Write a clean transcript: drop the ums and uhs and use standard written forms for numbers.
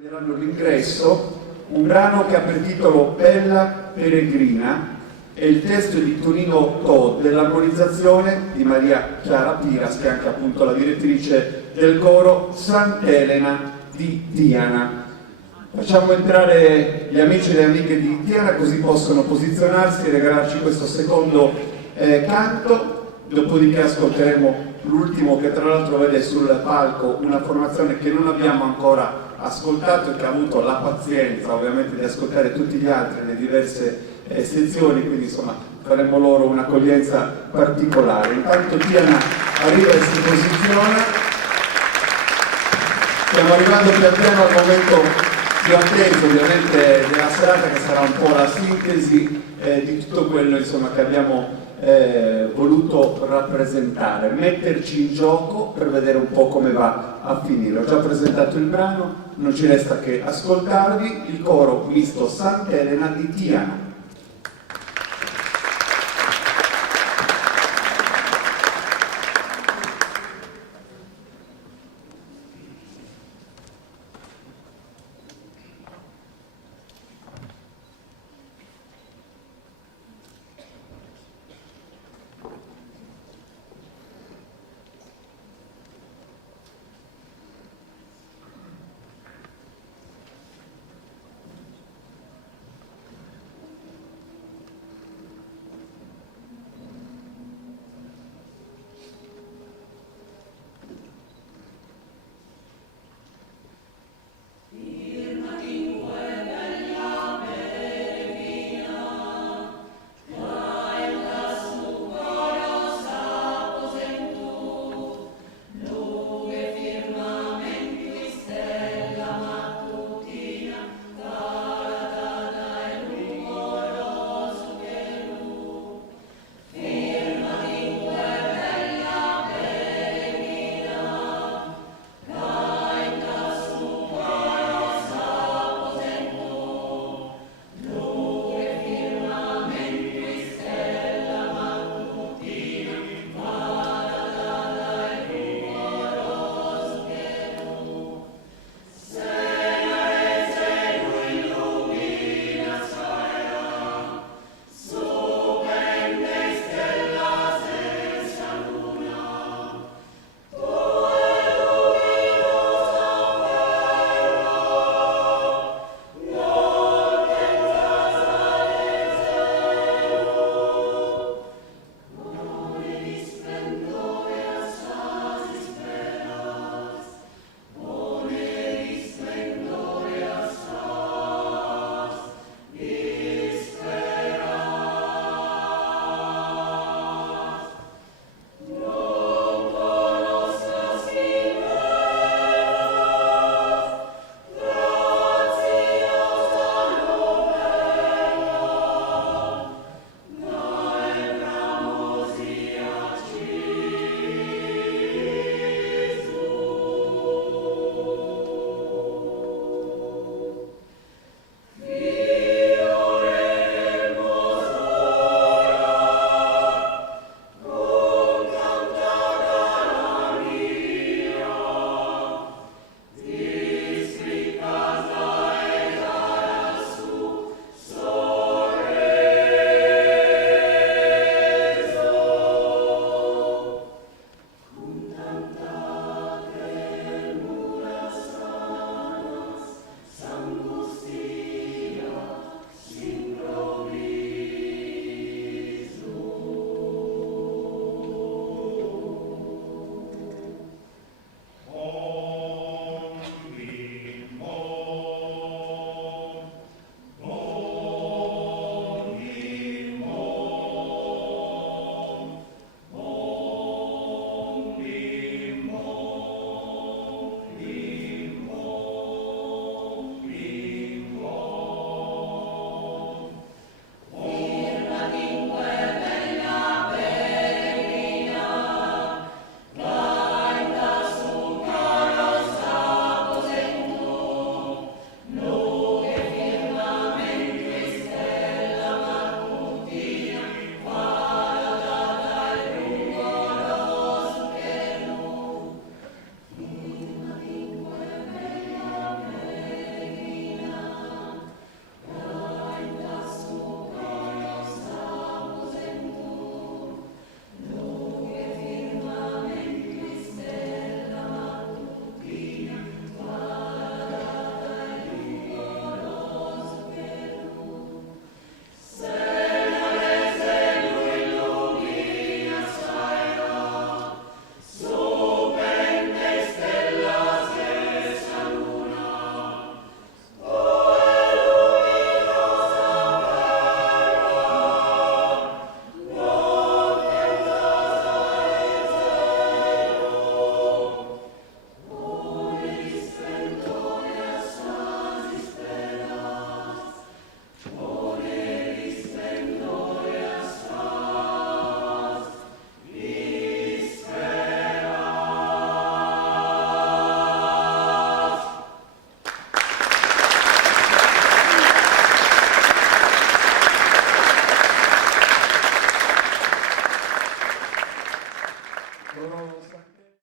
Toglieranno l'ingresso, un brano che ha per titolo Bella Peregrina e il testo è di Tonino Tò, dell'armonizzazione di Maria Chiara Piras, che è anche appunto la direttrice del coro Sant'Elena di Tiana. Facciamo entrare gli amici e le amiche di Tiana così possono posizionarsi e regalarci questo secondo canto, dopodiché ascolteremo l'ultimo, che tra l'altro vede sul palco una formazione che non abbiamo ancora ascoltato e che ha avuto la pazienza ovviamente di ascoltare tutti gli altri nelle diverse sezioni, quindi insomma faremo loro un'accoglienza particolare. Intanto Tiana arriva e si posiziona, stiamo arrivando pian piano al momento più atteso ovviamente della serata, che sarà un po' la sintesi di tutto quello insomma che abbiamo voluto rappresentare, metterci in gioco per vedere un po' come va a finire. Ho già presentato il brano, non ci resta che ascoltarvi il coro misto Sant'Elena di Tiana.